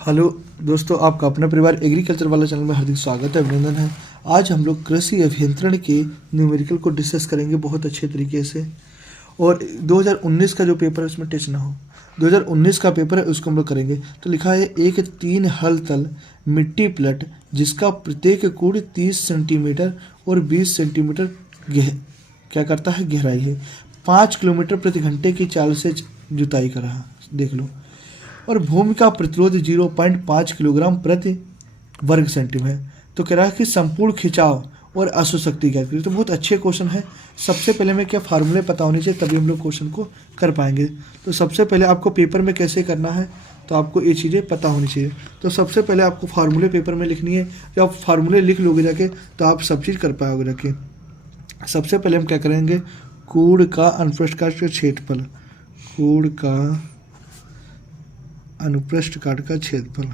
Hello दोस्तों, आपका अपना परिवार एग्रीकल्चर वाला चैनल में हार्दिक स्वागत है, अभिनंदन है। आज हम लोग कृषि अभियंत्रण के न्यूमेरिकल को डिस्कस करेंगे बहुत अच्छे तरीके से। और 2019 का जो पेपर है उसमें टच ना हो। 2019 का पेपर है उसको हम लोग करेंगे। तो लिखा है एक 3 हल तल मिट्टी प्लट जिसका प्रत्येक कोण 30 सेंटीमीटर और 20 सेंटीमीटर क्या करता है, गहराई है। 5 किलोमीटर प्रति घंटे की चाल से जुताई कर रहा, देख लो। और भूमि का प्रतिरोध 0.5 किलोग्राम प्रति वर्ग सेंटीमीटर है। तो कह रहा है कि संपूर्ण खिंचाव और अशुशक्ति क्या करें। तो बहुत अच्छे क्वेश्चन है। सबसे पहले हमें क्या फार्मूले पता होने चाहिए, तभी हम लोग क्वेश्चन को कर पाएंगे। तो सबसे पहले आपको पेपर में कैसे करना है, तो आपको ये चीज़ें पता होनी चाहिए। तो सबसे पहले आपको फार्मूले पेपर में लिखनी है। जब आप फार्मूले लिख लोगे जाके तो आप सब चीज़ कर पाओगे जाके। सबसे पहले हम क्या करेंगे, कोण का अनुप्रस्थ काट का क्षेत्रफल, कोण का अनुप्रस्थ काट का क्षेत्रफल,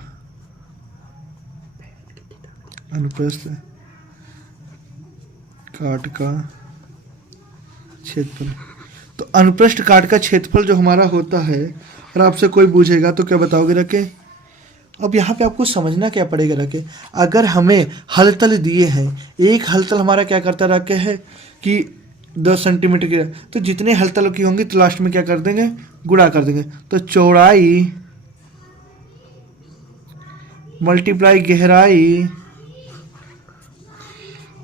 अनुप्रस्थ काट का क्षेत्रफल। तो अनुप्रस्थ काट का क्षेत्रफल जो हमारा होता है, और आपसे कोई पूछेगा तो क्या बताओगे रखे। अब यहाँ पे आपको समझना क्या पड़ेगा रखे, अगर हमें हलतल दिए हैं, एक हलतल हमारा क्या करता रखे है कि 10 सेंटीमीटर की, तो जितने हलतल की होंगी तो लास्ट में क्या कर देंगे, गुणा कर देंगे। तो चौड़ाई मल्टीप्लाई गहराई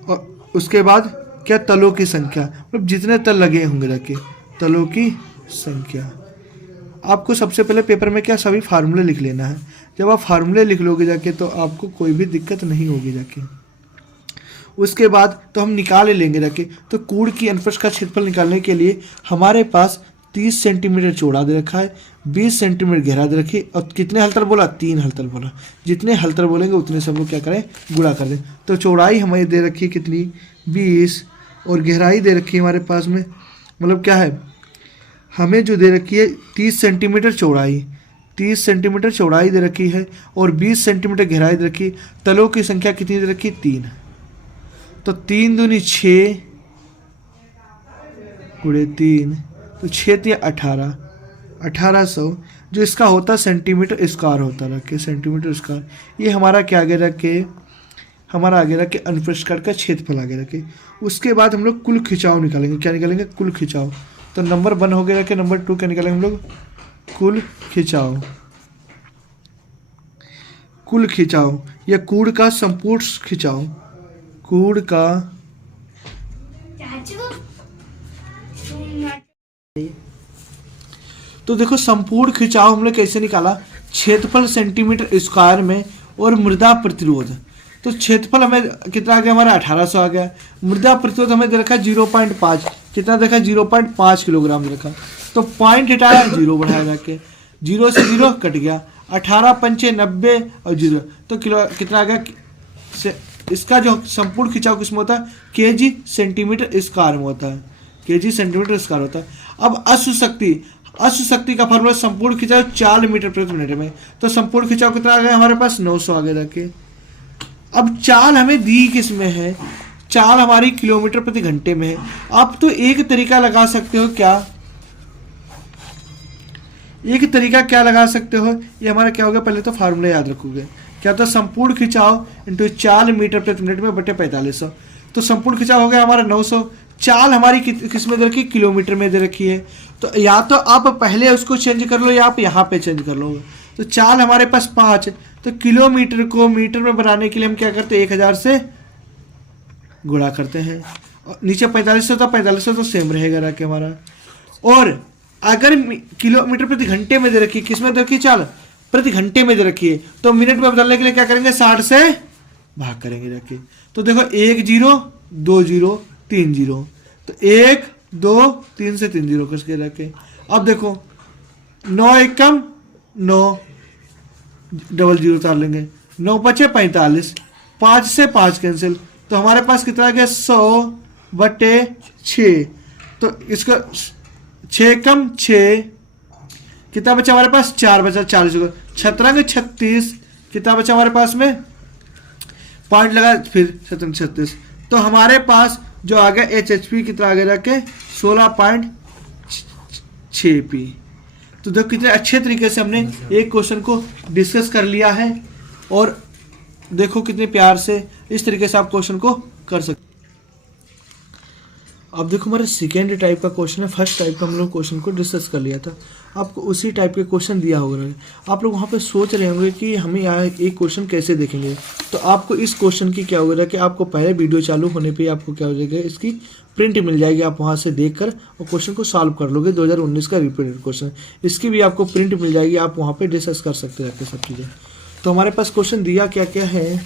और उसके बाद क्या, तलों की संख्या, मतलब जितने तल लगे होंगे रखे, तलों की संख्या। आपको सबसे पहले पेपर में क्या, सभी फार्मूले लिख लेना है। जब आप फार्मूले लिख लोगे जाके तो आपको कोई भी दिक्कत नहीं होगी जाके। उसके बाद तो हम निकाल लेंगे जाके। तो कोण की अनुप्रस्थ का क्षेत्रफल निकालने के लिए हमारे पास 30 सेंटीमीटर चौड़ा दे रखा है, 20 सेंटीमीटर गहरा दे रखी, और कितने हलतल बोला, 3 हलतल बोला। जितने हलतल बोलेंगे उतने सब लोग क्या करें, गुणा कर दें। तो चौड़ाई हमें दे रखी है कितनी, 20, और गहराई दे रखी है हमारे पास में, मतलब क्या है, हमें जो दे रखी है 30 सेंटीमीटर चौड़ाई, 30 सेंटीमीटर चौड़ाई दे रखी है, और 20 सेंटीमीटर गहराई दे रखी। तलों की संख्या कितनी दे रखी, 3। तो 3 दूनी 6 गुणे 3, तो 6 या 18, 1800 जो इसका होता सेंटीमीटर स्क्वायर होता रखे, सेंटीमीटर स्क्वायर। ये हमारा क्या आगे रखे, हमारा आगे रखे अनुप्रस्थ काट का क्षेत्रफल आगे रखे। उसके बाद हम लोग कुल खिंचाव निकालेंगे। क्या निकालेंगे, कुल खिंचाव। तो नंबर 1 हो गया रखे, नंबर 2 क्या निकालेंगे हम लोग, कुल खिंचाव। कुल खिंचाव या कोण का संपूर्ण खिंचाव, कोण का तो देखो संपूर्ण खिंचाव हमने कैसे निकाला, क्षेत्रफल सेंटीमीटर स्क्वायर में और मृदा प्रतिरोध। तो क्षेत्रफल हमें कितना आ गया, हमारा 1800 आ गया। मृदा प्रतिरोध हमें दे रखा 0.5, कितना देखा, 0.5 किलोग्राम दे रखा। तो पॉइंट हटाया, 0 बढ़ाया जाके, 0 से 0 कट गया, 18 पंचे 90 और 0, तो किलो कितना आ गया से, इसका जो संपूर्ण खिंचाव किसमें होता है, केजी सेंटीमीटर स्क्वायर में होता है, केजी सेंटीमीटर स्क्वायर होता है। अब अशुशक्ति, अशुशक्ति का फॉर्मूला संपूर्ण खिंचाव 4 मीटर प्रति मिनट में। तो संपूर्ण खिंचाव कितना आ गया हमारे पास, 900 आगे रखे। अब चाल हमें दी किसमें है, चाल हमारी किलोमीटर प्रति घंटे में है। आप तो एक तरीका लगा सकते हो, क्या एक तरीका क्या लगा सकते हो, ये हमारा क्या होगा, पहले तो फार्मूला याद रखोगे। क्या होता है, संपूर्ण खिंचाव इंटू 4 मीटर प्रति मिनट में बटे 4500। तो संपूर्ण खिंचाव हो गया हमारा 900। चाल हमारी किस में दे रखी, किलोमीटर में दे रखी है। तो या तो आप पहले उसको चेंज कर लो या आप यहाँ पे चेंज कर लो। तो चाल हमारे पास 5, तो किलोमीटर को मीटर में बनाने के लिए हम क्या करते हैं, 1000 से गुणा करते हैं। और नीचे 4500 था, 4500 तो सेम रहेगा रखे हमारा। और अगर किलोमीटर प्रति घंटे में दे रखी, किस में दे रखी, चाल प्रति घंटे में दे रखी है, तो मिनट में बदलने के लिए क्या करेंगे, 60 से भाग करेंगे रखे। तो देखो 1 0 2 0 3 0, तो 1 2 3 से 3 0 करके रखे। अब देखो 9 एकम 9, डबल 0 उतार लेंगे, 9 बचे 45, 5 से 5 कैंसिल, तो हमारे पास कितना आ गया, 100 बटे 6। तो इसका 6 कम 6, कितना बचा हमारे पास, 4 बचा, 40 छत्रंग 36, कितना बचा हमारे पास में, पॉइंट लगा फिर छत्रंग 36। तो हमारे पास जो आ गया HHP कितना आ गया रखे, 16.6P। तो देखो कितने अच्छे तरीके से हमने एक क्वेश्चन को डिस्कस कर लिया है, और देखो कितने प्यार से इस तरीके से आप क्वेश्चन को कर सकते। अब देखो हमारा सेकेंड टाइप का क्वेश्चन है। फर्स्ट टाइप का हम लोग क्वेश्चन को डिस्कस कर लिया था, आपको उसी टाइप के क्वेश्चन दिया होगा। आप लोग वहाँ पे सोच रहे होंगे कि हमें यहाँ एक क्वेश्चन कैसे देखेंगे। तो आपको इस क्वेश्चन की क्या होगा कि आपको पहले वीडियो चालू होने पे आपको क्या हो जाएगा, इसकी प्रिंट मिल जाएगी। आप वहाँ से देखकर और क्वेश्चन को सॉल्व कर लोगे। 2019 का रिपीटेड क्वेश्चन, इसकी भी आपको प्रिंट मिल जाएगी। आप वहाँ पर डिस्कस कर सकते रहते सब चीज़ें। तो हमारे पास क्वेश्चन दिया क्या क्या है,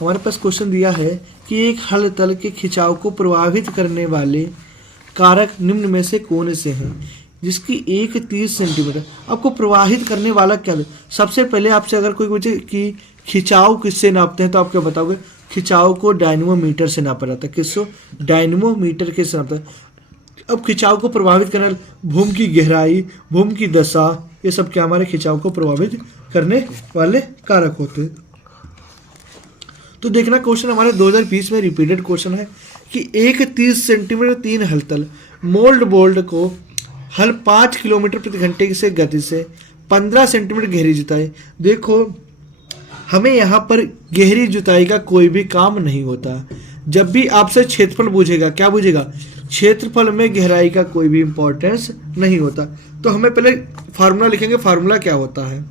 हमारे पास क्वेश्चन दिया है कि एक हल तल के खिंचाव को प्रभावित करने वाले कारक निम्न में से कौन से हैं, जिसकी एक 30 सेंटीमीटर। आपको प्रवाहित करने वाला क्या है? सबसे पहले आपसे अगर कोई पूछे कि खिंचाव किससे नापते हैं, तो आप क्या बताओगे? खिंचाव को डायनेमोमीटर से नापा जाता है। किसको? डायनेमोमीटर के से नापता है। अब खिंचाव को प्रभावित करने भूमि की गहराई, भूमि की दशा, ये सब क्या हमारे खिंचाव को प्रभावित करने वाले कारक होते हैं। तो देखना क्वेश्चन हमारे 2020 में रिपीटेड क्वेश्चन है कि एक 30 सेंटीमीटर 3 हलतल मोल्ड बोल्ड को हल 5 किलोमीटर प्रति घंटे से गति से 15 सेंटीमीटर गहरी जुताई। देखो हमें यहाँ पर गहरी जुताई का कोई भी काम नहीं होता। जब भी आपसे क्षेत्रफल पूछेगा, क्या पूछेगा? क्षेत्रफल में गहराई का कोई भी इंपॉर्टेंस नहीं होता। तो हमें पहले फार्मूला लिखेंगे। फार्मूला क्या होता है?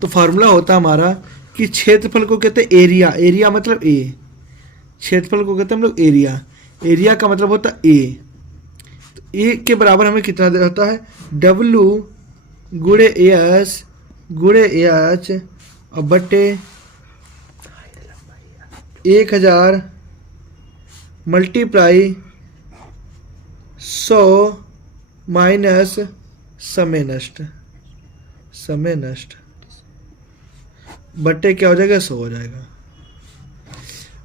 तो फार्मूला होता है हमारा कि क्षेत्रफल को कहते हैं एरिया। एरिया मतलब ए, क्षेत्रफल को कहते हैं हम लोग एरिया। एरिया का मतलब होता है ए। तो ए के बराबर हमें कितना होता है? W गुणे एच गुणे एच और बटे 1000 मल्टीप्लाई 100 माइनस समय नष्ट बट्टे क्या हो जाएगा? 100 हो जाएगा।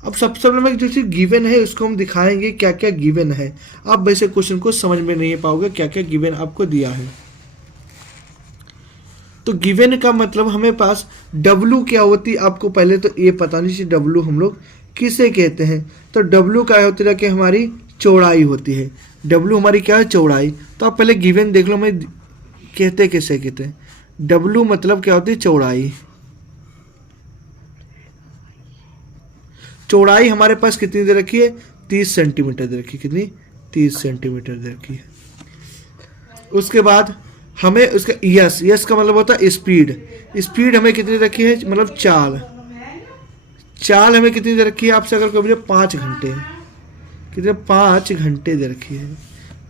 अब सबसे पहले जो चीज़ गिवन है उसको हम दिखाएंगे क्या क्या गिवन है। आप वैसे क्वेश्चन को समझ में नहीं पाओगे क्या क्या गिवन आपको दिया है। तो गिवन का मतलब हमें पास W क्या होती है आपको पहले तो ये पता नहीं चाहिए। W हम लोग किसे कहते हैं? तो W क्या होती है कि हमारी चौड़ाई होती है। W हमारी क्या है? चौड़ाई। तो आप पहले गिवन देख लो, मैं कहते कैसे कहते हैं। W मतलब क्या होती है? चौड़ाई। चौड़ाई हमारे पास कितनी दे रखी है? 30 सेंटीमीटर दे रखी है। कितनी? 30 सेंटीमीटर दे रखी है। उसके बाद हमें उसका यस का मतलब होता है स्पीड। स्पीड हमें कितनी रखी है? मतलब चाल हमें कितनी दे रखी है? आपसे अगर कोई 5 घंटे, कितने? 5 घंटे दे रखी है।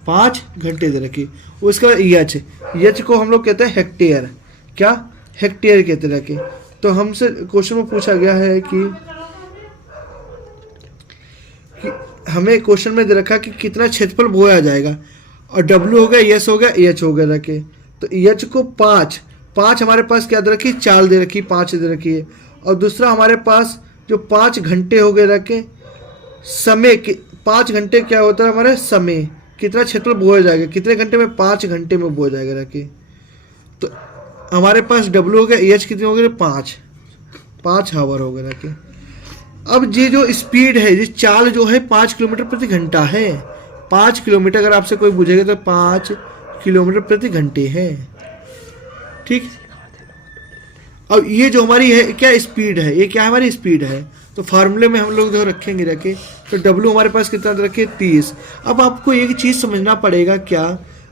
5 घंटे दे रखी। उसके बाद एच को हम लोग कहते हैं हेक्टेयर। क्या? हेक्टेयर कहते रखे। तो हमसे क्वेश्चन में पूछा गया है कि हमें क्वेश्चन में दे रखा कि कितना क्षेत्रफल बोया जाएगा, और W हो गया, यस हो गया, एच हो गया रखे। तो एच को 5 हमारे पास क्या दे रखी? चाल दे रखी, 5 दे रखी है। और दूसरा हमारे पास जो 5 घंटे हो गए रखे, समय 5 घंटे क्या होता है हमारे? समय कितना क्षेत्रफल बोया जाएगा, कितने घंटे में? 5 घंटे में बोया जाएगा रखे। तो हमारे पास W हो गया, एच कितने हो गए? 5 हावर हो गए रखे। अब ये जो स्पीड है, ये चाल जो है 5 किलोमीटर प्रति घंटा है। 5 किलोमीटर अगर आपसे कोई पूछेगा तो 5 किलोमीटर प्रति घंटे है। ठीक। अब ये जो हमारी है क्या? स्पीड है। ये क्या हमारी स्पीड है? तो फार्मूले में हम लोग जो रखेंगे रखे, तो W हमारे पास कितना रखे? 30। अब आपको एक चीज़ समझना पड़ेगा। क्या?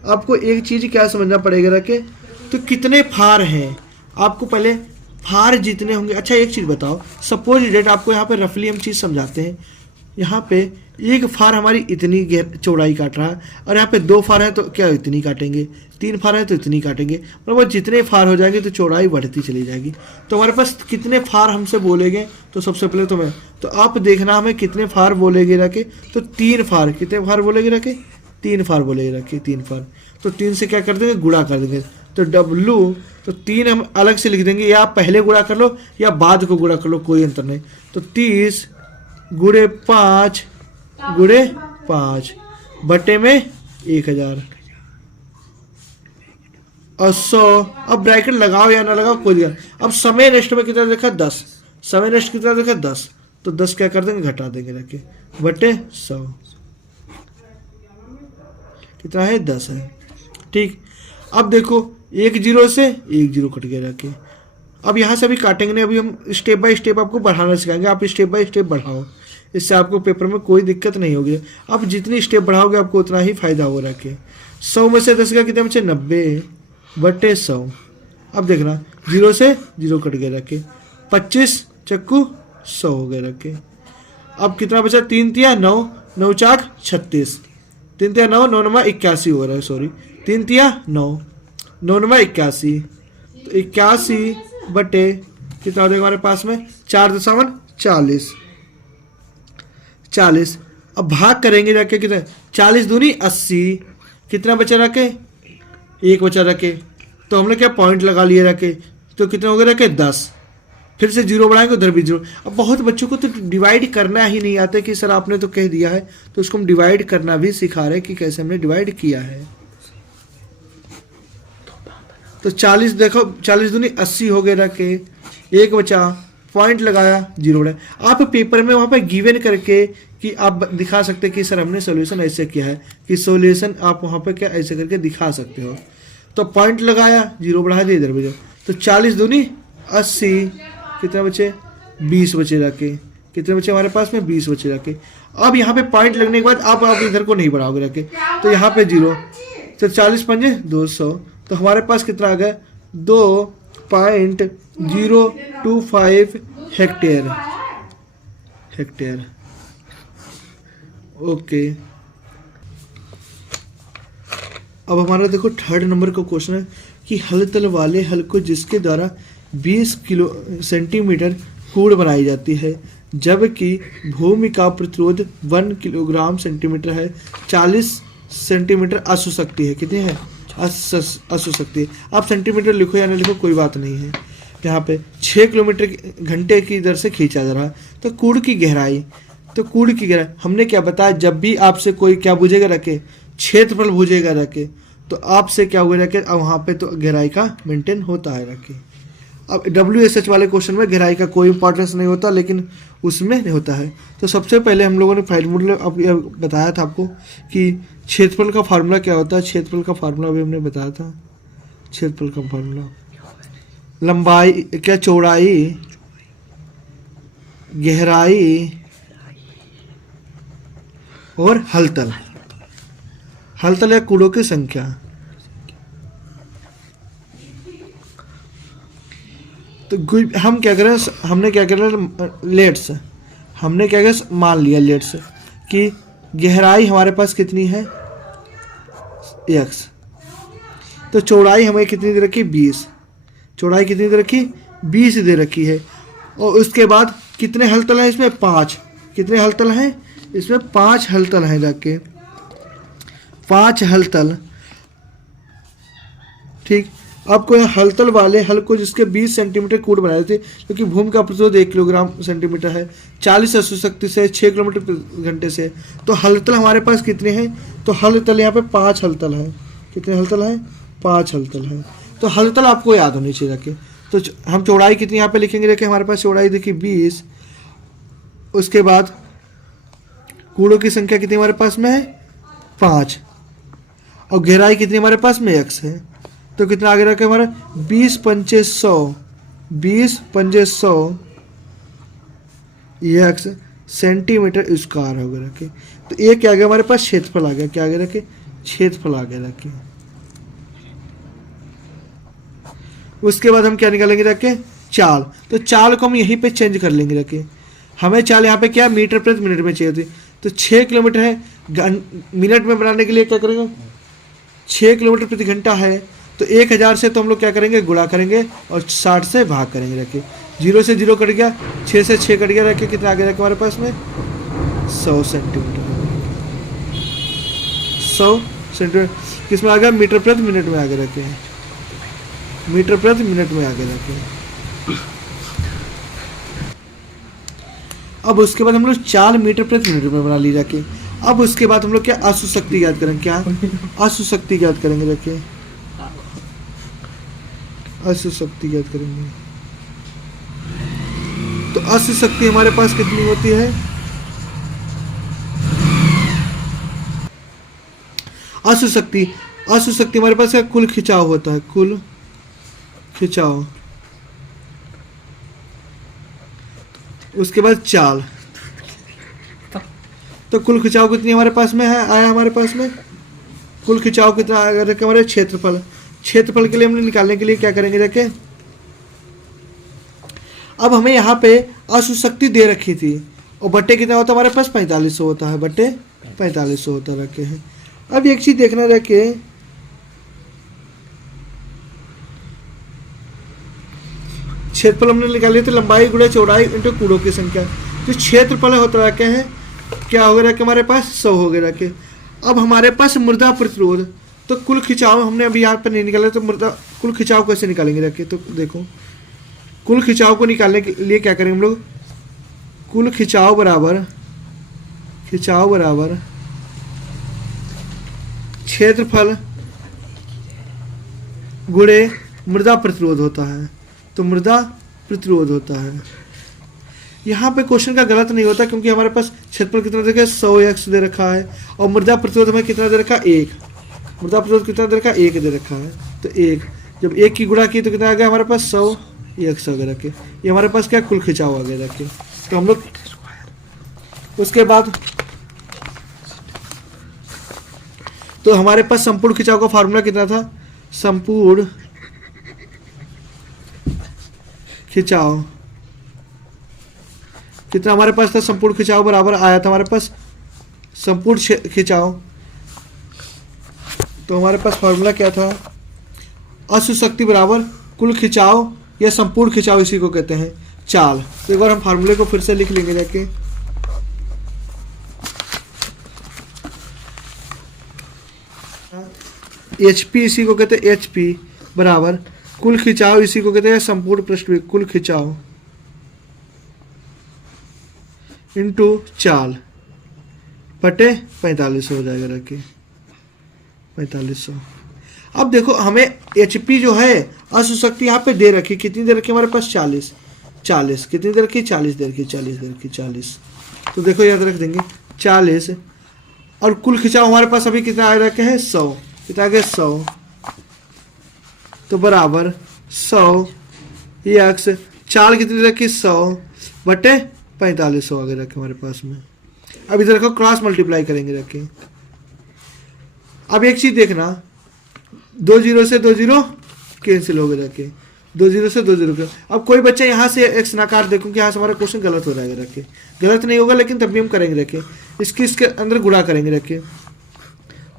आपको एक चीज़ क्या समझना पड़ेगा रखे? तो कितने फार हैं आपको पहले फार जितने होंगे। अच्छा एक चीज़ बताओ, सपोज डेट आपको यहाँ पे रफली हम चीज़ समझाते हैं। यहाँ पे एक फार हमारी इतनी चौड़ाई काट रहा है, और यहाँ पे 2 फार हैं तो क्या इतनी काटेंगे, 3 फार हैं तो इतनी काटेंगे। मतलब जितने फार हो जाएंगे तो चौड़ाई बढ़ती चली जाएगी। तो हमारे पास कितने फार हमसे बोलेंगे? तो सबसे पहले तो आप देखना हमें कितने फार बोलेंगे रखे। तो 3 फार। कितने फार बोलेंगे रखे? 3 फार बोलेंगे रखे। 3 फार। तो 3 से क्या कर देंगे? गुणा कर देंगे। तो W तो 3 हम अलग से लिख देंगे, या आप पहले गुणा कर लो या बाद को गुणा कर लो, कोई अंतर नहीं। तो 30 गुणे 5 बटे में 1000 और 100। अब ब्रैकेट लगाओ या ना लगाओ कोई दिक्कत। अब समय नष्ट में कितना देखा? 10। समय नष्ट कितना देखा? 10। तो 10 क्या कर देंगे? घटा देंगे रखे बटे 100। कितना है? 10 है। ठीक। अब देखो 1 0 से 1 0 कट गया रखे। अब यहाँ से अभी काटेंगे नहीं, अभी हम स्टेप बाय स्टेप आपको बढ़ाना सिखाएंगे। आप स्टेप बाय स्टेप बढ़ाओ, इससे आपको पेपर में कोई दिक्कत नहीं होगी। अब जितनी स्टेप बढ़ाओगे आपको उतना ही फायदा हो रखे। 100 में से 10 का कितने बचे 90/100। अब देखना 0 से 0 कट गया रखे। 25 चक्कू 100 हो गए रखे। अब कितना बचा 3 तिया 9, 9 चाक 36, 3 तिया 9, 9 नमा 81 हो रहा है, सॉरी 3 तिया 9, 9 नमा 81, तो 81 बटे कितना हो जाएगा हमारे पास में 4.40, 40। अब भाग करेंगे जाके कितना 40 दूनी 80, कितना बचा रखे 1 बचा रखे, तो हमने क्या पॉइंट लगा लिए रखे, तो कितना हो गया रखे 10। फिर से 0 बढ़ाएंगे उधर भी 0। अब बहुत बच्चों को तो डिवाइड करना ही नहीं आता कि सर आपने तो कह दिया है, तो उसको हम डिवाइड करना भी सिखा रहे हैं कि कैसे हमने डिवाइड किया है। तो 40 देखो 40 दूनी 80 हो गए रखे, 1 बचा, पॉइंट लगाया 0 बढ़ाया। आप पेपर में वहाँ पे गिवन करके कि आप दिखा सकते कि सर हमने सोल्यूशन ऐसे किया है, कि सोल्यूशन आप वहाँ पे क्या ऐसे करके दिखा सकते हो। तो पॉइंट लगाया 0 बढ़ा दिया इधर भी, तो 40 दूनी 80, कितना बचे 20 बचे रखे, कितने बचे हमारे पास में 20 बचे रखे। अब यहाँ पे पॉइंट लगने के बाद आप इधर को नहीं बढ़ाओगे रखे, तो यहाँ पे 0, तो 40 पंजे 200, तो हमारे पास कितना आ गया 2.025 हेक्टेयर। ओके, अब हमारा देखो 3rd नंबर का क्वेश्चन है कि हल तल वाले हल को जिसके द्वारा 20 सेंटीमीटर कूड़ बनाई जाती है, जबकि भूमि का प्रतिरोध 1 किलोग्राम सेंटीमीटर है, 40 सेंटीमीटर असु शक्ति है। कितनी है असु शक्ति। आप सेंटीमीटर लिखो या ना लिखो कोई बात नहीं है। यहाँ पे 6 किलोमीटर घंटे की दर से खींचा जा रहा है। तो कूड़ की गहराई, तो कूड़ की गहराई हमने क्या बताया, जब भी आपसे कोई क्या पूछेगा रखे, क्षेत्रफल पूछेगा रखे, तो आपसे क्या हुआ रखे, अब वहाँ पे तो गहराई का मेंटेन होता है रखे। अब WSH वाले क्वेश्चन में गहराई का कोई इंपॉर्टेंस नहीं होता, लेकिन उसमें नहीं होता है। तो सबसे पहले हम लोगों ने फार्मूला अब बताया था आपको कि क्षेत्रफल का फार्मूला क्या होता है। क्षेत्रफल का फार्मूला भी हमने बताया था। क्षेत्रफल का फार्मूला लंबाई क्या चौड़ाई, गहराई और हलतल, हलतल या कूड़ों की संख्या। तो हम क्या करें, हमने क्या करें लेट्स, हमने क्या किया मान लिया लेट्स कि गहराई हमारे पास कितनी है x, तो चौड़ाई हमें कितनी दे रखी 20, चौड़ाई कितनी दे रखी 20 दे रखी है। और उसके बाद कितने हलतल हैं इसमें 5, कितने हलतल हैं इसमें 5 हलतल हैं जाके 5 हलतल। ठीक, आपको यहाँ हलतल वाले हल को जिसके 20 सेंटीमीटर कूड़ बनाए थे, क्योंकि भूमि का प्रतिरोध 1 किलोग्राम सेंटीमीटर है, 40 असु शक्ति से 6 किलोमीटर घंटे से, तो हलतल हमारे पास कितने हैं, तो हलतल यहाँ पे 5 हलतल है। कितने हलतल हैं 5 हलतल है। तो हलतल आपको याद होनी चाहिए रखे। तो हम चौड़ाई कितनी यहाँ पे लिखेंगे रखे, हमारे पास चौड़ाई देखिए 20, उसके बाद कूड़ों की संख्या कितनी हमारे पास में है 5, और गहराई कितनी हमारे पास में x है, तो कितना आगे रखे हमारा 20 पंचे 100, 20 पंचे 100 x सेंटीमीटर स्क्वायर हो गया रखे। तो ये क्या आ गया हमारे पास क्षेत्रफल आ गया, क्या आगे रखे क्षेत्रफल आ गया रखे। उसके बाद हम क्या निकालेंगे रखे चाल, तो चाल को हम यहीं पे चेंज कर लेंगे रखे। हमें चाल यहाँ पे क्या मीटर प्रति मिनट में चाहिए थी, तो 6 किलोमीटर है, मिनट में बनाने के लिए क्या करेंगे 6 किलोमीटर प्रति घंटा है, तो 1000 से तो हम लोग क्या करेंगे गुणा करेंगे और 60 से भाग करेंगे रखे। 0 से 0 कट गया, 6 से 6 कट गया रखे, कितना आगे रखे हमारे पास में 100 सेंटीमीटर, 100 सेंटीमीटर किसमें आ गया मीटर प्रति मिनट में आगे रखे, मीटर प्रति मिनट में आगे रखे। अब उसके बाद हम लोग 4 मीटर प्रति मिनट में बना ली जाके। अब उसके बाद हम लोग क्या असु शक्ति याद करेंगे, क्या असु शक्ति याद करेंगे रखे, असु शक्ति याद करेंगे। तो असु शक्ति हमारे पास कितनी होती है, असु शक्ति, अशुद्ध शक्ति हमारे पास क्या कुल खिंचाव होता है, कुल खिंचाव। उसके बाद चाल, तो कुल खिंचाव कितनी हमारे पास में है आया हमारे पास में कुल खिंचाव कितना आएगा रखे हमारे क्षेत्रफल। क्षेत्रफल के लिए हमने निकालने के लिए क्या करेंगे रखे, अब हमें यहाँ पे अशुद्ध शक्ति दे रखी थी और बट्टे कितना होता है हमारे पास 4500 होता है, बट्टे 4500 होता रखे हैं। अब एक चीज देखना रखे, क्षेत्रफल हमने निकाली तो लंबाई गुणा चौड़ाई इंटू कूड़ों की संख्या। जो क्षेत्रफल होता रखे हैं क्या हो गया रखे हमारे पास 100 हो गए रखे। अब हमारे पास मृदा प्रतिरोध, तो कुल खिंचाव हमने अभी यहाँ पर नहीं निकाला, तो मृदा कुल खिंचाव कैसे निकालेंगे रखे, तो देखो कुल खिंचाव को निकालने के लिए क्या करेंगे हम लोग, कुल खिंचाव बराबर क्षेत्रफल गुणे मृदा प्रतिरोध होता है, तो मृदा प्रतिरोध होता है। यहाँ पे क्वेश्चन का गलत नहीं होता क्योंकि हमारे पास क्षेत्रफल कितना दे रखा है 100x दे रखा है और मृदा प्रतिरोध हमें कितना दे रखा है 1, मृदा प्रतिरोध कितना दे रखा है 1 दे रखा है, तो 1 जब 1 की गुणा की तो कितना आ गया हमारे पास 100x आ गया रखे। ये हमारे पास क्या कुल खिंचाव आ गया रखे। तो हम लोग उसके बाद तो हमारे पास संपूर्ण खिंचाव का फार्मूला कितना था, संपूर्ण खिंचाव कितना हमारे पास था, संपूर्ण खिंचाव बराबर आया था हमारे पास संपूर्ण खिंचाव। तो हमारे पास फार्मूला क्या था, अशुद्ध शक्ति बराबर कुल खिंचाव या संपूर्ण खिंचाव, इसी को कहते हैं चाल। तो एक बार हम फार्मूले को फिर से लिख लेंगे जाके, HP इसी को कहते हैं HP बराबर कुल खिंचाव, इसी को कहते हैं संपूर्ण पृष्ठ कुल खिंचाव इंटू चाल बटे 4500 हो जाएगा रखे 4500। अब देखो हमें HP जो है अशुद्ध शक्ति यहाँ पे दे रखी, कितनी दे रखी हमारे पास 40 कितनी दे रखी 40 दे रखी 40। तो देखो याद रख देंगे 40 और कुल खिंचाव हमारे पास अभी कितना आ रखे हैं 100, कितना आ गया 100, तो बराबर 100 x चाल कितनी रखी 100 बटे 4500 आगे रखे हमारे पास में। अब इधर को क्रॉस मल्टीप्लाई करेंगे रखे। अब एक चीज देखना, 2 0 से 2 0 कैंसिल हो गए रखे, 2 0 से 2 0 अब कोई बच्चा यहाँ से x नकार दे क्योंकि यहाँ से हमारा क्वेश्चन गलत हो जाएगा रखे, गलत नहीं होगा लेकिन तब भी हम करेंगे रखे, इसके अंदर गुणा करेंगे रखे।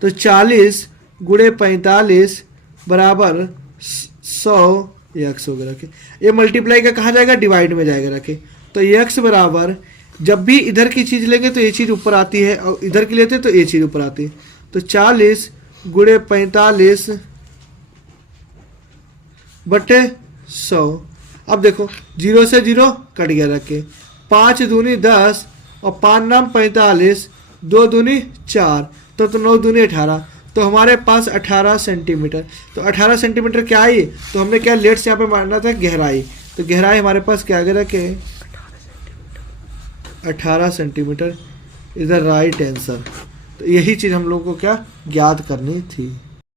तो 40 गुणे 45 बराबर 100 x हो गया रखे। ये मल्टीप्लाई का कहाँ जाएगा, डिवाइड में जाएगा रखे। तो x बराबर जब भी इधर की चीज लेंगे तो ये चीज ऊपर आती है और इधर की लेते तो ये चीज ऊपर आती है। तो 40 गुणे 45 बटे 100। अब देखो 0 से 0 कट गया रखे, 5 दूनी 10 और 5 नाम 45, 2 दूनी 4 तो 9 दूनी 18, तो हमारे पास 18 सेंटीमीटर। तो 18 सेंटीमीटर क्या आई, तो हमने क्या लेट्स यहाँ पे मारना था गहराई, तो गहराई हमारे पास क्या आगे रखे 18 सेंटीमीटर, इधर राइट आंसर। तो यही चीज़ हम लोगों को क्या ज्ञात करनी थी।